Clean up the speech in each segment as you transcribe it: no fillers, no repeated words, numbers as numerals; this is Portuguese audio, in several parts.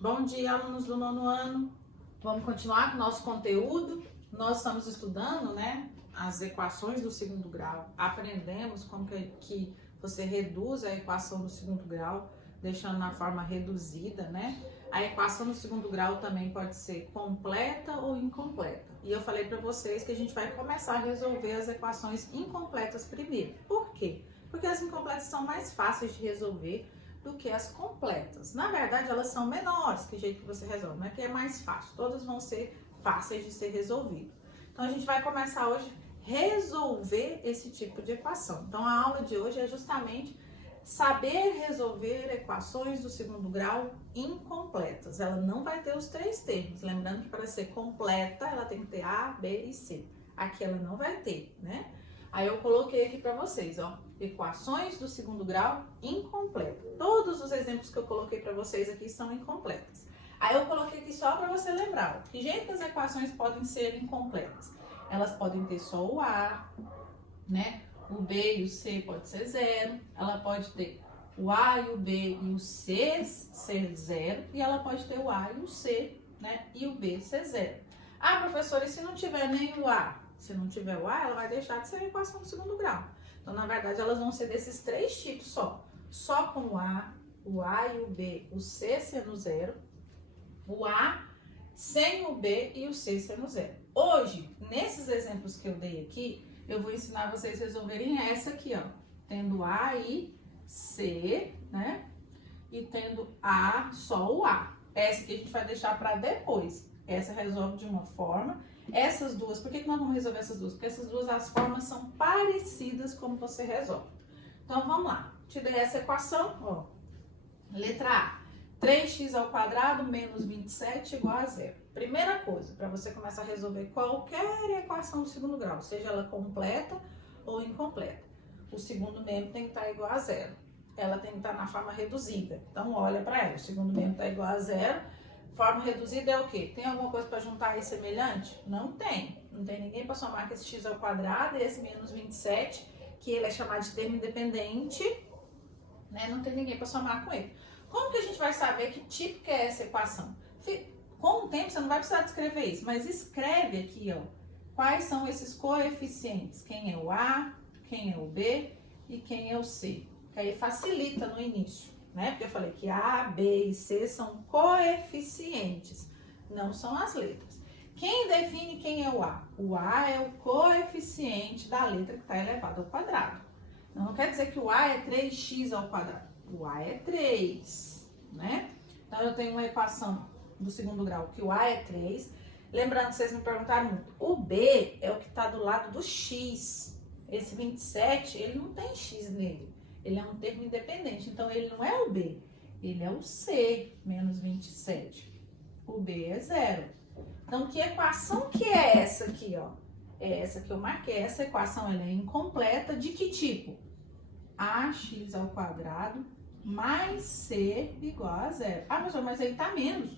Bom dia, alunos do nono ano. Vamos continuar com o nosso conteúdo. Nós estamos estudando, as equações do segundo grau. Aprendemos como que você reduz a equação do segundo grau, deixando na forma reduzida, A equação do segundo grau também pode ser completa ou incompleta. E eu falei para vocês que a gente vai começar a resolver as equações incompletas primeiro. Por quê? Porque as incompletas são mais fáceis de resolver do que as completas. Na verdade, elas são menores que o jeito que você resolve, não é que é mais fácil. Todas vão ser fáceis de ser resolvidas. Então, a gente vai começar hoje a resolver esse tipo de equação. Então, a aula de hoje é justamente saber resolver equações do segundo grau incompletas. Ela não vai ter os três termos. Lembrando que para ser completa, ela tem que ter A, B e C. Aqui ela não vai ter, Aí eu coloquei aqui para vocês, equações do segundo grau incompleta. Todos os exemplos que eu coloquei para vocês aqui são incompletas. Aí eu coloquei aqui só para você lembrar, que jeito que as equações podem ser incompletas? Elas podem ter só o A, O B e o C pode ser zero. Ela pode ter o A e o B e o C ser zero. E ela pode ter o A e o C, E o B ser zero. Ah, professora, e se não tiver nem o A? Se não tiver o A, ela vai deixar de ser a equação do segundo grau. Então, na verdade, elas vão ser desses três tipos só. Só com o A e o B, o C sendo zero. O A sem o B e o C sendo zero. Hoje, nesses exemplos que eu dei aqui, eu vou ensinar vocês a resolverem essa aqui, Tendo A e C, E tendo A, só o A. Essa que a gente vai deixar para depois. Essa resolve de uma forma. Essas duas, por que nós vamos resolver essas duas? Porque essas duas, as formas são parecidas como você resolve. Então, vamos lá. Te dei essa equação, Letra A. 3x ao quadrado menos 27 igual a zero. Primeira coisa, para você começar a resolver qualquer equação do segundo grau, seja ela completa ou incompleta, o segundo membro tem que estar igual a zero. Ela tem que estar na forma reduzida. Então, olha para ela. O segundo membro está igual a zero. Forma reduzida é o quê? Tem alguma coisa para juntar aí semelhante? Não tem. Não tem ninguém para somar com esse x ao quadrado e esse menos 27, que ele é chamado de termo independente, Não tem ninguém para somar com ele. Como que a gente vai saber que tipo que é essa equação? Com o tempo você não vai precisar descrever isso, mas escreve aqui, quais são esses coeficientes. Quem é o A, quem é o B e quem é o C. Que aí facilita no início. Porque eu falei que A, B e C são coeficientes, não são as letras. Quem define quem é o A? O A é o coeficiente da letra que está elevada ao quadrado. Não quer dizer que o A é 3x ao quadrado. O A é 3, Então, eu tenho uma equação do segundo grau que o A é 3. Lembrando que vocês me perguntaram muito, o B é o que está do lado do x. Esse 27, ele não tem x nele. Ele é um termo independente, então ele não é o B, ele é o C, menos 27. O B é zero. Então, que equação que é essa aqui, É essa que eu marquei. Essa equação ela é incompleta. De que tipo? Ax ao quadrado mais C igual a zero. Ah, professor, mas aí tá menos.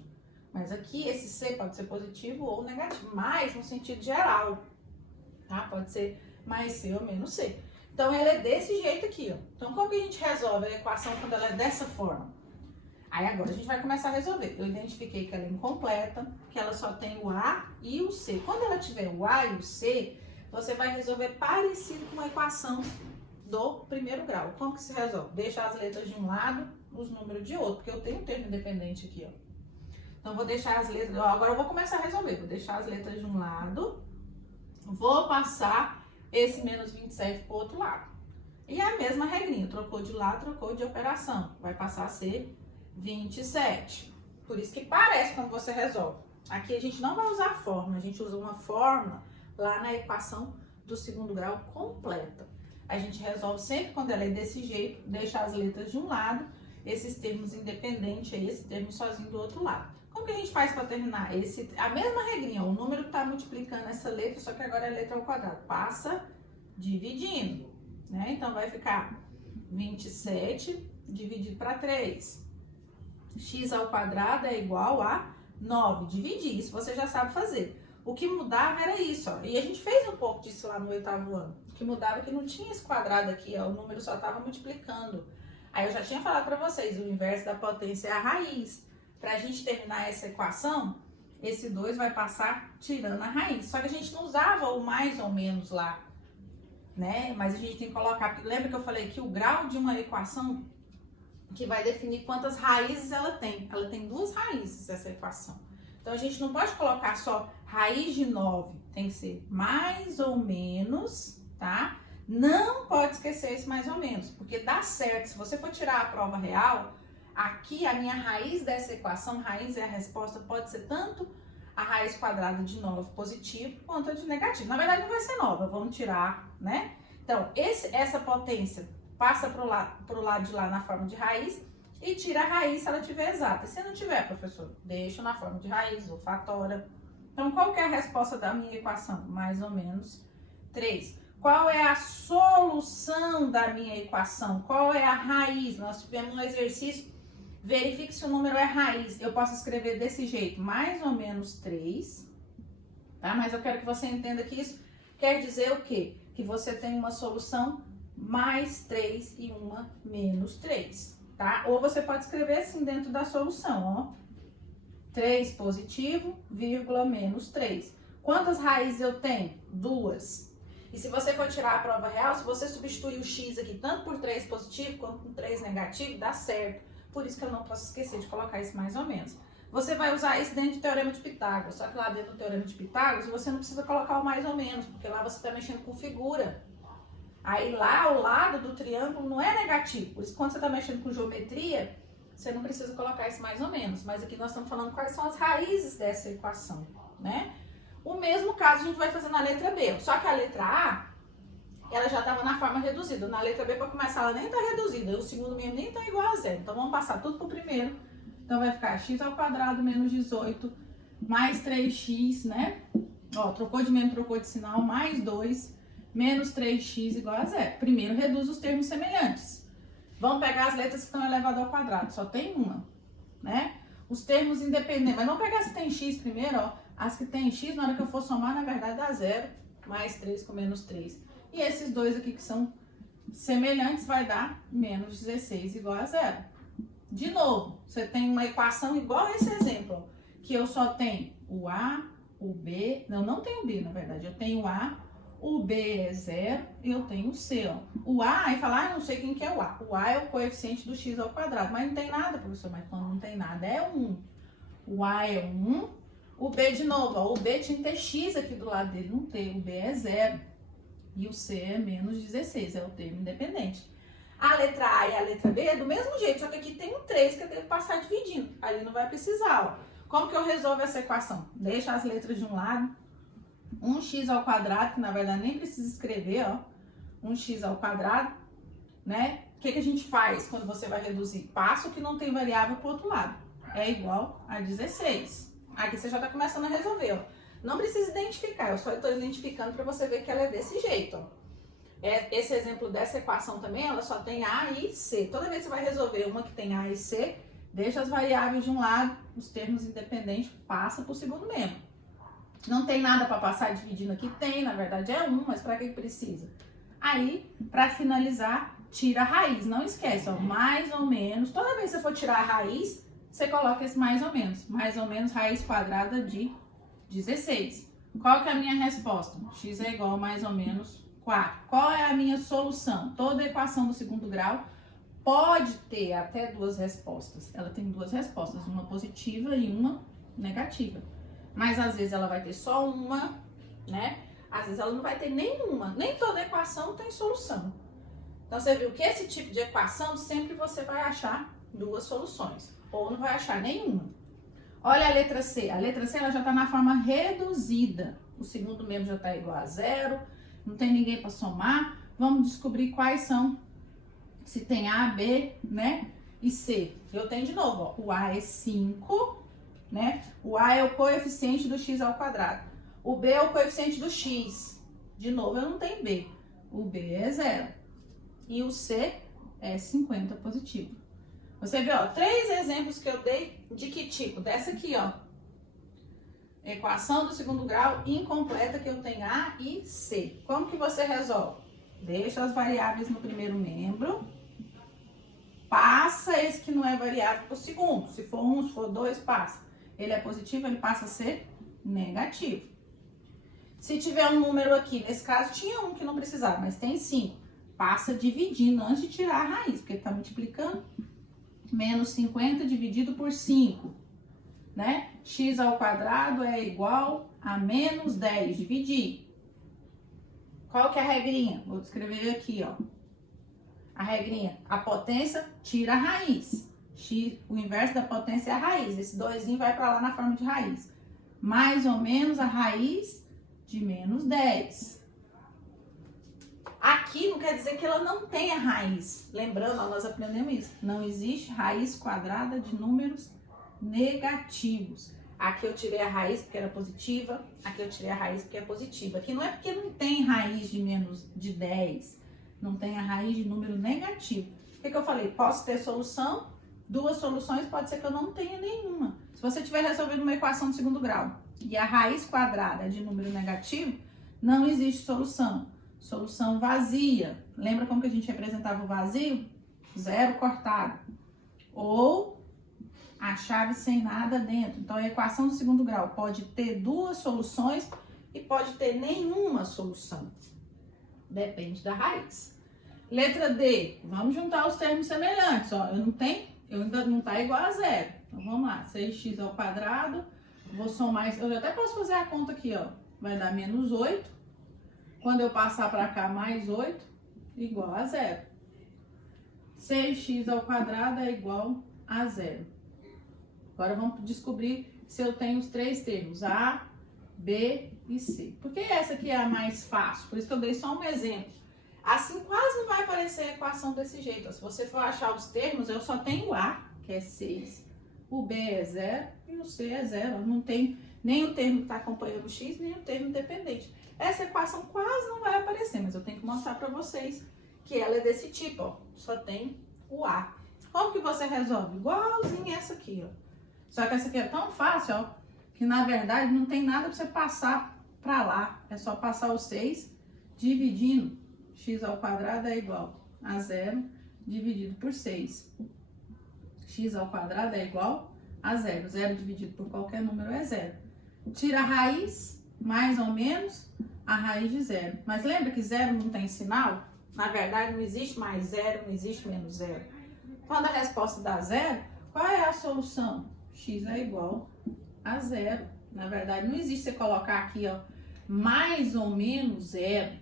Mas aqui esse C pode ser positivo ou negativo, mais no sentido geral, Pode ser mais C ou menos C. Então, ela é desse jeito aqui, Então, como que a gente resolve a equação quando ela é dessa forma? Aí, agora, a gente vai começar a resolver. Eu identifiquei que ela é incompleta, que ela só tem o A e o C. Quando ela tiver o A e o C, você vai resolver parecido com a equação do primeiro grau. Como que se resolve? Deixa as letras de um lado, os números de outro, porque eu tenho um termo independente aqui, Então, eu vou deixar as letras... Agora, eu vou começar a resolver. Vou deixar as letras de um lado, vou passar esse menos 27 para o outro lado. E a mesma regrinha, trocou de lado, trocou de operação. Vai passar a ser 27. Por isso que parece quando você resolve. Aqui a gente não vai usar fórmula, a gente usa uma fórmula lá na equação do segundo grau completa. A gente resolve sempre quando ela é desse jeito, deixa as letras de um lado, esses termos independentes aí, esse termo sozinho do outro lado. Como que a gente faz para terminar? A mesma regrinha, o número que está multiplicando essa letra, só que agora é letra ao quadrado. Passa dividindo, Então, vai ficar 27 dividido para 3. X ao quadrado é igual a 9. Dividir, isso você já sabe fazer. O que mudava era isso, E a gente fez um pouco disso lá no 8º ano. O que mudava é que não tinha esse quadrado aqui, O número só estava multiplicando. Aí eu já tinha falado para vocês, o inverso da potência é a raiz. Para a gente terminar essa equação, esse 2 vai passar tirando a raiz. Só que a gente não usava o mais ou menos lá, né? Mas a gente tem que colocar, lembra que eu falei que o grau de uma equação que vai definir quantas raízes ela tem. Ela tem 2 raízes, essa equação. Então, a gente não pode colocar só raiz de 9, tem que ser mais ou menos, tá? Não pode esquecer esse mais ou menos, porque dá certo. Se você for tirar a prova real, aqui a minha raiz dessa equação, raiz é a resposta, pode ser tanto a raiz quadrada de 9 positivo quanto a de negativo. Na verdade, não vai ser 9, vamos tirar, né? Então, essa potência passa pro lado de lá na forma de raiz e tira a raiz se ela tiver exata. E se não tiver, professor, deixa na forma de raiz ou fatora. Então, qual que é a resposta da minha equação? Mais ou menos 3. Qual é a solução da minha equação? Qual é a raiz? Nós tivemos um exercício, verifique se o número é raiz. Eu posso escrever desse jeito, mais ou menos 3, tá? Mas eu quero que você entenda que isso quer dizer o quê? Que você tem uma solução mais 3 e uma menos 3, tá? Ou você pode escrever assim dentro da solução, ó. 3 positivo, vírgula, menos 3. Quantas raízes eu tenho? 2. E se você for tirar a prova real, se você substituir o x aqui tanto por 3 positivo quanto por 3 negativo, dá certo. Por isso que eu não posso esquecer de colocar isso mais ou menos. Você vai usar isso dentro do Teorema de Pitágoras, só que lá dentro do Teorema de Pitágoras você não precisa colocar o mais ou menos, porque lá você está mexendo com figura. Aí lá ao lado do triângulo não é negativo, por isso quando você está mexendo com geometria, você não precisa colocar isso mais ou menos. Mas aqui nós estamos falando quais são as raízes dessa equação, né? O mesmo caso a gente vai fazer na letra B, só que a letra A, ela já estava na forma reduzida. Na letra B, para começar, ela nem está reduzida, o segundo mesmo nem está igual a zero. Então vamos passar tudo para o primeiro. Então vai ficar x ao quadrado menos 18 mais 3x, né? Ó, trocou de mesmo, trocou de sinal, mais 2 menos 3x igual a zero. Primeiro reduz os termos semelhantes. Vamos pegar as letras que estão elevadas ao quadrado, só tem uma, né? Os termos independentes, mas vamos pegar se tem x primeiro, ó. As que tem x, na hora que eu for somar, na verdade dá zero, mais 3 com menos 3. E esses dois aqui que são semelhantes vai dar menos 16 igual a zero. De novo, você tem uma equação igual a esse exemplo, ó, que eu só tenho o A, o B, não tenho o B, na verdade, eu tenho o A, o B é zero e eu tenho o C, ó. O A, aí fala, não sei quem que é o A. O A é o coeficiente do x ao quadrado, mas não tem nada, professor, mas quando não tem nada é 1. O A é 1, o B de novo, ó, o B tinha que ter x aqui do lado dele, não tem, o B é zero. E o C é menos 16, é o termo independente. A letra A e a letra B é do mesmo jeito, só que aqui tem um 3 que eu devo passar dividindo. Ali não vai precisar, ó. Como que eu resolvo essa equação? Deixa as letras de um lado. 1x ao quadrado, que na verdade nem precisa escrever, ó. 1x ao quadrado, né? O que a gente faz quando você vai reduzir? Passa o que não tem variável pro outro lado. É igual a 16. Aqui você já tá começando a resolver, ó. Não precisa identificar, eu só estou identificando para você ver que ela é desse jeito, ó. Esse exemplo dessa equação também, ela só tem A e C. Toda vez que você vai resolver uma que tem A e C, deixa as variáveis de um lado, os termos independentes, passa para o segundo mesmo. Não tem nada para passar dividindo aqui? Tem, na verdade é 1, mas para que precisa? Aí, para finalizar, tira a raiz. Não esquece, ó, mais ou menos. Toda vez que você for tirar a raiz, você coloca esse mais ou menos. Mais ou menos raiz quadrada de 16. Qual que é a minha resposta? X é igual a mais ou menos 4. Qual é a minha solução? Toda equação do segundo grau pode ter até 2 respostas. Ela tem 2 respostas, uma positiva e uma negativa. Mas às vezes ela vai ter só uma, né? Às vezes ela não vai ter nenhuma. Nem toda equação tem solução. Então você viu que esse tipo de equação sempre você vai achar 2 soluções. Ou não vai achar nenhuma. Olha a letra C. A letra C ela já está na forma reduzida. O segundo mesmo já está igual a zero. Não tem ninguém para somar. Vamos descobrir quais são. Se tem A, B, né? E C. Eu tenho de novo, ó. O A é 5, né? O A é o coeficiente do x ao quadrado. O B é o coeficiente do x. De novo, eu não tenho B. O B é 0. E o C é 50 positivo. Você vê, ó, 3 exemplos que eu dei de que tipo? Dessa aqui, ó. Equação do segundo grau incompleta que eu tenho A e C. Como que você resolve? Deixa as variáveis no primeiro membro. Passa passa esse que não é variável para o segundo. Se for 1, se for 2, passa. Ele é positivo, ele passa a ser negativo. Se tiver um número aqui, nesse caso tinha um que não precisava, mas tem 5. Passa dividindo antes de tirar a raiz, porque ele está multiplicando. Menos 50 dividido por 5, né? X ao quadrado é igual a menos 10. Dividir. Qual que é a regrinha? Vou escrever aqui, ó. A regrinha, a potência tira a raiz. X, o inverso da potência é a raiz. Esse 2 vai para lá na forma de raiz. Mais ou menos a raiz de menos 10. Aqui não quer dizer que ela não tenha raiz. Lembrando, nós aprendemos isso. Não existe raiz quadrada de números negativos. Aqui eu tirei a raiz porque era positiva. Aqui eu tirei a raiz porque é positiva. Aqui não é porque não tem raiz de menos de 10. Não tem a raiz de número negativo. O que eu falei? Posso ter solução. 2 soluções, pode ser que eu não tenha nenhuma. Se você estiver resolvendo uma equação de segundo grau e a raiz quadrada é de número negativo, não existe solução. Solução vazia. Lembra como que a gente representava o vazio? Zero cortado. Ou a chave sem nada dentro. Então, a equação do segundo grau pode ter 2 soluções e pode ter nenhuma solução. Depende da raiz. Letra D. Vamos juntar os termos semelhantes. Ó, eu ainda não está igual a zero. Então, vamos lá. 6x ao quadrado. Vou somar. Eu até posso fazer a conta aqui, ó. Vai dar menos 8. Quando eu passar para cá, mais 8, igual a zero. 6x ao quadrado é igual a zero. Agora vamos descobrir se eu tenho os 3 termos, A, B e C. Por que essa aqui é a mais fácil? Por isso que eu dei só um exemplo. Assim quase não vai aparecer a equação desse jeito. Ó. Se você for achar os termos, eu só tenho o A, que é 6. O B é 0 e o C é 0. Não tem nem o termo que está acompanhando o X, nem o termo independente. Essa equação quase não vai aparecer, mas eu tenho que mostrar para vocês que ela é desse tipo, ó. Só tem o A. Como que você resolve? Igualzinho essa aqui, ó. Só que essa aqui é tão fácil, ó, que na verdade não tem nada para você passar para lá. É só passar o 6 dividindo. X ao quadrado é igual a 0 dividido por 6. X ao quadrado é igual a 0. 0 dividido por qualquer número é 0. Tira a raiz, mais ou menos a raiz de 0. Mas lembra que 0 não tem sinal? Na verdade, não existe mais 0, não existe menos 0. Quando a resposta dá 0, qual é a solução? X é igual a 0. Na verdade, não existe você colocar aqui, ó, mais ou menos 0.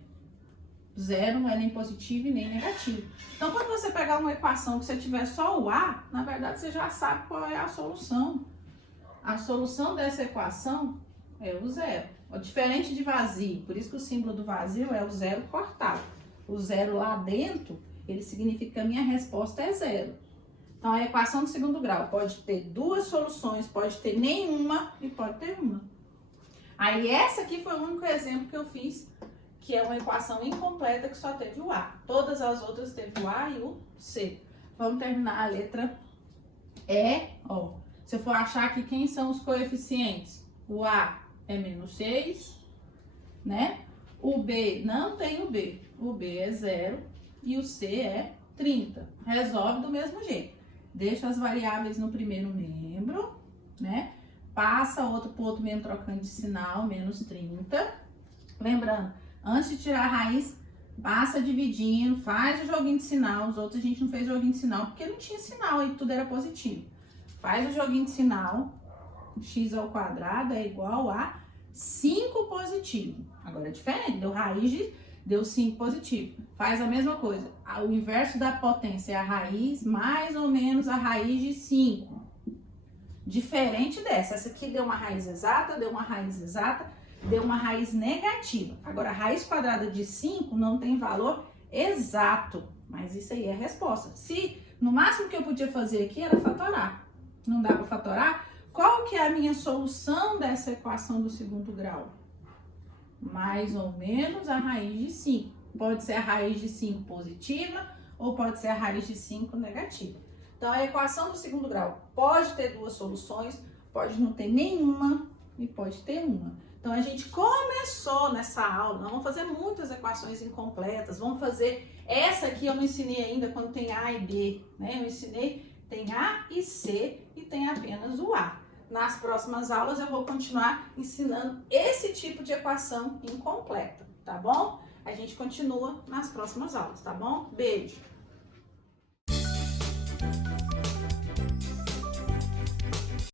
0 não é nem positivo e nem negativo. Então, quando você pegar uma equação que você tiver só o A, na verdade, você já sabe qual é a solução. A solução dessa equação é o 0. Diferente de vazio, por isso que o símbolo do vazio é o 0 cortado. O 0 lá dentro, ele significa que a minha resposta é 0. Então, a equação do segundo grau pode ter 2 soluções, pode ter nenhuma e pode ter uma. Aí, essa aqui foi o único exemplo que eu fiz, que é uma equação incompleta que só teve o A. Todas as outras teve o A e o C. Vamos terminar a letra E. Ó, se eu for achar aqui quem são os coeficientes, o A é menos 6, né? O B, não tem o B. O B é 0 e o C é 30. Resolve do mesmo jeito. Deixa as variáveis no primeiro membro, né? Passa outro para o outro membro trocando de sinal, menos 30. Lembrando, antes de tirar a raiz, passa dividindo, faz o joguinho de sinal. Os outros a gente não fez joguinho de sinal porque não tinha sinal e tudo era positivo. Faz o joguinho de sinal. X ao quadrado é igual a 5 positivo. Agora é diferente, deu raiz, deu 5 positivo. Faz a mesma coisa. O inverso da potência é a raiz mais ou menos a raiz de 5. Diferente dessa. Essa aqui deu uma raiz exata, deu uma raiz exata, deu uma raiz negativa. Agora, a raiz quadrada de 5 não tem valor exato. Mas isso aí é a resposta. Se no máximo que eu podia fazer aqui era fatorar. Não dá para fatorar? Qual que é a minha solução dessa equação do segundo grau? Mais ou menos a raiz de 5. Pode ser a raiz de 5 positiva ou pode ser a raiz de 5 negativa. Então, a equação do segundo grau pode ter 2 soluções, pode não ter nenhuma e pode ter uma. Então, Então, a gente começou nessa aula, nós vamos fazer muitas equações incompletas, vamos fazer essa aqui, eu não ensinei ainda quando tem A e B, né? Eu ensinei, tem A e C e tem apenas o A. Nas próximas aulas eu vou continuar ensinando esse tipo de equação incompleta, tá bom? A gente continua nas próximas aulas, tá bom? Beijo!